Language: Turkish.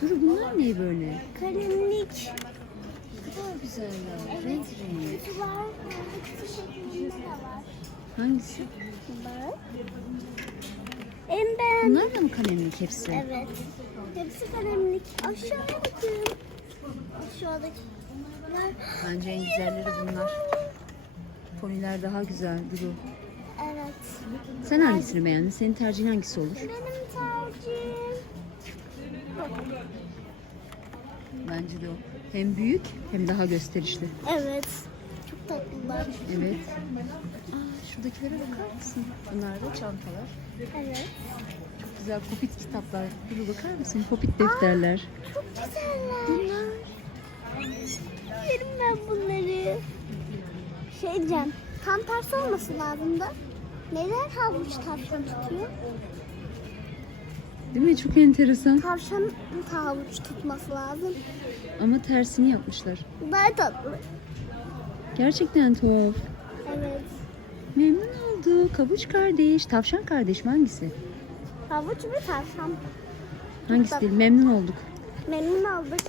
Dur bunlar ne böyle? Kalemlik. Ne kadar güzeller. Renk renk. Kutular. Kutu şeklinde de var. Hangisi? Bak. En beğendiğim. Bunlar da mı kalemlik hepsi? Evet. Hepsi kalemlik. Aşağıya bakın. Aşağıdaki. Bunlar- Bence en güzelleri bunlar. Poniler daha güzel Duru. Evet. Sen hangisini beğendin? Senin tercihin hangisi olur? Benim. Bence de o. Hem büyük hem daha gösterişli. Evet. Çok tatlılar. Evet. Aa, şuradakilere bakar mısın? Bunlar da çantalar. Evet. Çok güzel popit kitaplar. Duru bakar mısın? Popit defterler. Çok güzeller. Bunlar. Yerim ben bunları. Şey diyeceğim. Tam tersi olması lazım da. Neden havuç tavşan tutuyor? Değil mi? Çok enteresan. Tavşanın havuç tutması lazım. Ama tersini yapmışlar. Daha tatlı. Gerçekten tuhaf. Evet. Memnun olduk. Kavuç kardeş. Tavşan kardeş mi? Hangisi? Havuç ve tavşan. Hangisi değil? Memnun olduk. Memnun olduk.